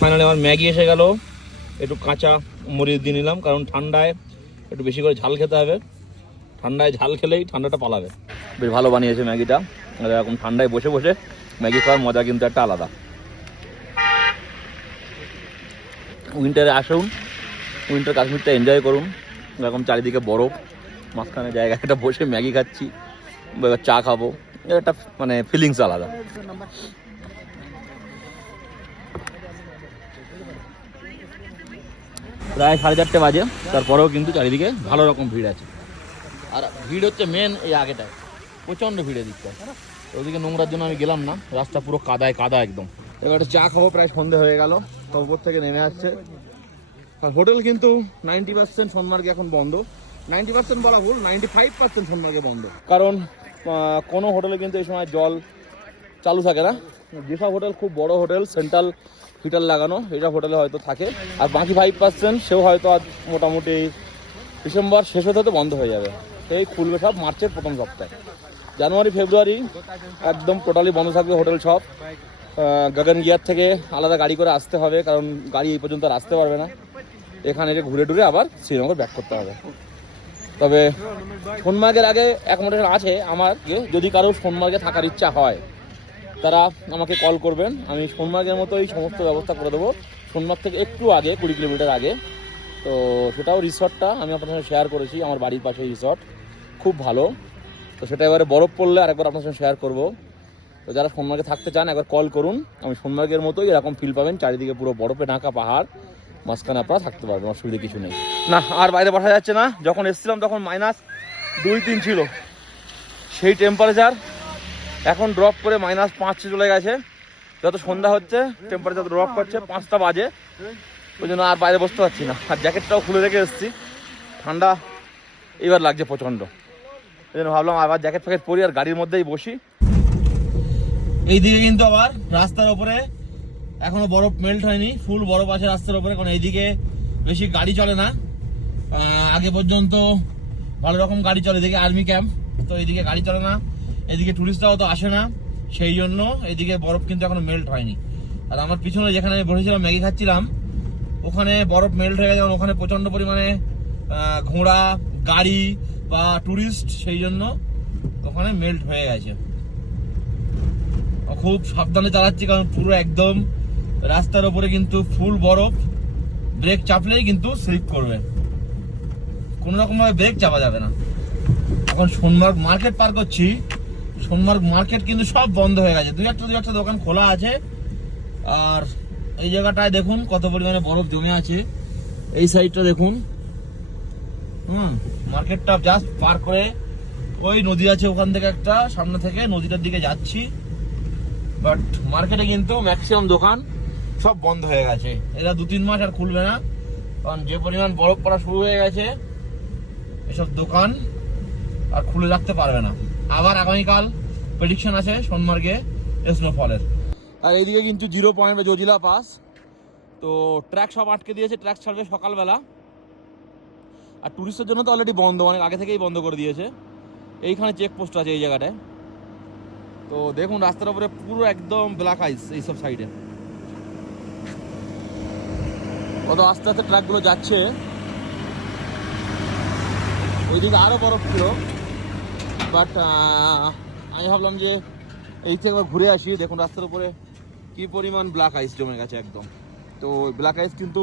Finally আমার Maggi এসে গেল। একটু কাঁচা মরিচ দিয়ে নিলাম, কারণ ঠান্ডায় একটু বেশি করে ঝাল খেতে হবে। ঠান্ডায় ঝাল খেলেই ঠান্ডাটা পালাবে। বেশ ভালো বানিয়েছে ম্যাগিটা। আর এরকম ঠান্ডায় বসে বসে ম্যাগি খাওয়ার মজা কিন্তু একটা আলাদা। উইন্টারে আসুন, উইন্টার কাশ্মীরটা এনজয় করুন। এরকম চারিদিকে বরফ, মাঝখানে জায়গায় একটা বসে ম্যাগি খাচ্ছি চা খাব। একটা মানে ফিলিংস আলাদা। প্রায় সাড়ে চারটে বাজে। তারপরেও কিন্তু চারিদিকে ভালো রকম ভিড় আছে। আর ভিড় হচ্ছে মেন এই আগেটায়। প্রচণ্ড ভিড়ের দিকটা ওদিকে নোংরার জন্য আমি গেলাম না। রাস্তা পুরো কাদায় কাদা একদম। এবারে চা খাব, প্রায় সন্ধে হয়ে গেল। তো উপর থেকে নেমে আসছে। আর হোটেল কিন্তু নাইনটি পার্সেন্ট সোনমার্গে এখন বন্ধ। নাইনটি পার্সেন্ট বলা ভুল, নাইনটি ফাইভ পার্সেন্ট সোনমার্গে বন্ধ। কারণ কোনো হোটেলে কিন্তু এই সময় জল চালু থাকে না। যেসব হোটেল, খুব বড় হোটেল, সেন্ট্রাল হিটার লাগানো এইসব হোটেলে হয়তো থাকে। আর বাকি ফাইভ পার্সেন্ট সেও হয়তো আজ মোটামুটি ডিসেম্বর শেষ হতে হতে বন্ধ হয়ে যাবে। সেই খুলবে সব মার্চের প্রথম সপ্তাহে। জানুয়ারি, ফেব্রুয়ারি একদম টোটালি বন্ধ থাকবে হোটেল সব। গগন গিয়ার থেকে আলাদা গাড়ি করে আসতে হবে, কারণ গাড়ি এই পর্যন্ত আর আসতে পারবে না। এখানে ঘুরে টুরে আবার শ্রীনগর ব্যাক করতে হবে। তবে সোনমার্গের আগে এক অ্যাকোমোডেশন আছে। আমার যদি কারও সোনমার্গে থাকার ইচ্ছা হয় তারা আমাকে কল করবেন। আমি সোনমার্গের মতোই সমস্ত ব্যবস্থা করে দেবো। সোনমার্গ থেকে একটু আগে, কুড়ি কিলোমিটার আগে। তো সেটাও রিসর্টটা আমি আপনার সঙ্গে শেয়ার করেছি, আমার বাড়ির পাশে রিসর্ট খুব ভালো। তো সেটা এবারে বরফ পড়লে আরেকবার আপনার সঙ্গে শেয়ার করব। তো যারা সোনমার্গে থাকতে চান, একবার কল করুন। আমি সোনমার্গের মতোই এরকম ফিল পাবেন। চারিদিকে পুরো বরফে ঢাকা পাহাড়। মাঝখানে আপনারা থাকতে পারবেন, অসুবিধা কিছু নেই। না, আর বাইরে পাঠা যাচ্ছে না। যখন এসেছিলাম তখন মাইনাস দুই তিন ছিল। সেই টেম্পারেচার এখন ড্রপ করে মাইনাস পাঁচে চলে গেছে। যত সন্ধ্যা হচ্ছে টেম্পারেচার ড্রপ করছে, পাঁচটা বাজে। ওই জন্য আর বাইরে বসতে পারছি না। আর জ্যাকেটটাও খুলে রেখে এসেছি। ঠান্ডা এবার লাগছে প্রচণ্ড। এই জন্য ভাবলাম আবার জ্যাকেট ফ্যাকেট পরি আর গাড়ির মধ্যেই বসি। এইদিকে কিন্তু আবার রাস্তার ওপরে এখনও বরফ মেল্ট হয়নি। ফুল বরফ আছে রাস্তার ওপরে, কারণ এইদিকে বেশি গাড়ি চলে না। আগে পর্যন্ত ভালো রকম গাড়ি চলে, এদিকে আর্মি ক্যাম্প তো এইদিকে গাড়ি চলে না। এদিকে টুরিস্টরাও তো আসে না, সেই জন্য এদিকে বরফ কিন্তু এখনও মেল্ট হয়নি। আর আমার পিছনে যেখানে আমি বসেছিলাম, ম্যাগি খাচ্ছিলাম, ওখানে বরফ মেল্ট হয়ে গেছে ওখানে প্রচণ্ড পরিমাণে ঘোড়া, গাড়ি বা টুরিস্ট সেই জন্য ওখানে মেল্ট হয়ে গেছে। খুব সাবধানে চালাচ্ছি, কারণ পুরো একদম রাস্তার ওপরে কিন্তু ফুল বরফ। ব্রেক চাপলেই কিন্তু স্লিপ করবে। কোনো রকমভাবে ব্রেক চাপা যাবে না। এখন সোনমার্গ মার্কেট পার করছি সোনমার্গ মার্কেট কিন্তু সব বন্ধ হয়ে গেছে। দুই একটা দুই একটা দোকান খোলা আছে। আর এই জায়গাটায় দেখুন কত পরিমাণে বরফ জমে আছে। এই সাইডটা দেখুন। হুম মার্কেটটা জাস্ট পার করে ওই নদী আছে ওখান থেকে একটা, সামনে থেকে নদীটার দিকে যাচ্ছি। বাট মার্কেটে কিন্তু ম্যাক্সিমাম দোকান সব বন্ধ হয়ে গেছে। এরা দু তিন মাস আর খুলবে না। কারণ যে পরিমাণ বরফ পড়া শুরু হয়ে গেছে, এসব দোকান আর খুলে রাখতে পারবে না। আবার আগামীকাল প্রেডিকশন আছে সোনমার্গে স্নোফলের আর এইদিকে কিন্তু জিরো পয়েন্ট জজিলা পাস তো ট্র্যাক সব আটকে দিয়েছে ট্র্যাক ছাড়বে সকালবেলা। আর টুরিস্টের জন্য তো অলরেডি বন্ধ অনেক আগে থেকেই বন্ধ করে দিয়েছে। এইখানে চেক পোস্ট আছে এই জায়গাটায়। তো দেখুন, রাস্তার উপরে পুরো একদম ব্ল্যাক আইস এইসব সাইডে কত আস্তে আস্তে ট্রাকগুলো যাচ্ছে। ওইদিকে আরও বরফ ছিল। বাট আমি ভাবলাম যে এই থেকে একবার ঘুরে আসি। দেখুন, রাস্তার উপরে কি পরিমাণ ব্ল্যাক আইস জমে গেছে একদম। তো ব্ল্যাক আইস কিন্তু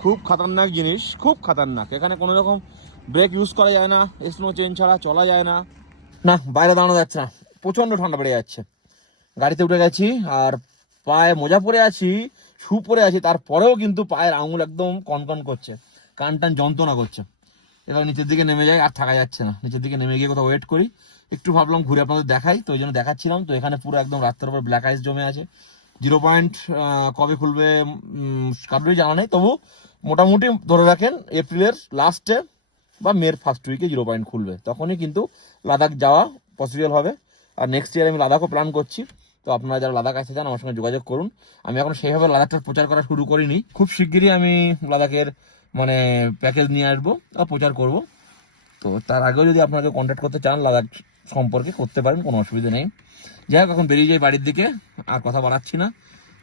খুব খাতারনাক জিনিস, খুব খাতারনাক। এখানে কোনো রকম ব্রেক ইউজ করা যায় না স্নো চেন ছাড়া চলা যায় না। না, বাইরে দাঁড়ানো যাচ্ছে না। প্রচণ্ড ঠান্ডা বেড়ে যাচ্ছে। গাড়িতে উঠে গেছি আর পায়ে মোজা পরে আছি শু পরে আছি, তারপরেও কিন্তু পায়ের আঙুল একদম কনকন করছে। কান টান যন্ত্রণা করছে। এবার নিচের দিকে নেমে যাই, আর থাকা যাচ্ছে না। নিচের দিকে নেমে গিয়ে কোথাও ওয়েট করি। একটু ভাবলাম ঘুরে আপনাদের দেখাই, তো ওই জন্য দেখাচ্ছিলাম। তো এখানে পুরো একদম রাস্তার উপর ব্ল্যাক আইস জমে আছে। জিরো পয়েন্ট কবে খুলবে কারোরই জানা নেই। তবু মোটামুটি ধরে রাখেন এপ্রিলের লাস্টে বা মের ফার্স্ট উইকে জিরো পয়েন্ট খুলবে। তখনই কিন্তু লাদাখ যাওয়া পসিবল হবে। আর নেক্সট ইয়ার আমি লাদাখও প্ল্যান করছি। তো আপনারা যারা লাদাখ আসতে চান, আমার সঙ্গে যোগাযোগ করুন। আমি এখন সেইভাবে লাদাখটার প্রচার করা শুরু করিনি। খুব শিগগিরই আমি লাদাখের মানে প্যাকেজ নিয়ে আসব বা প্রচার করব। তো তার আগেও যদি আপনাকে কন্ট্যাক্ট করতে চান লাদাখ সম্পর্কে করতে পারেন, কোনো অসুবিধা নেই। যাই হোক, এখন বেরিয়ে যাই বাড়ির দিকে, আর কথা বাড়াচ্ছি না।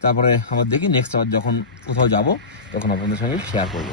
তারপরে আমার দেখি নেক্সট আবার যখন কোথাও যাব, তখন আপনাদের সঙ্গে শেয়ার করব।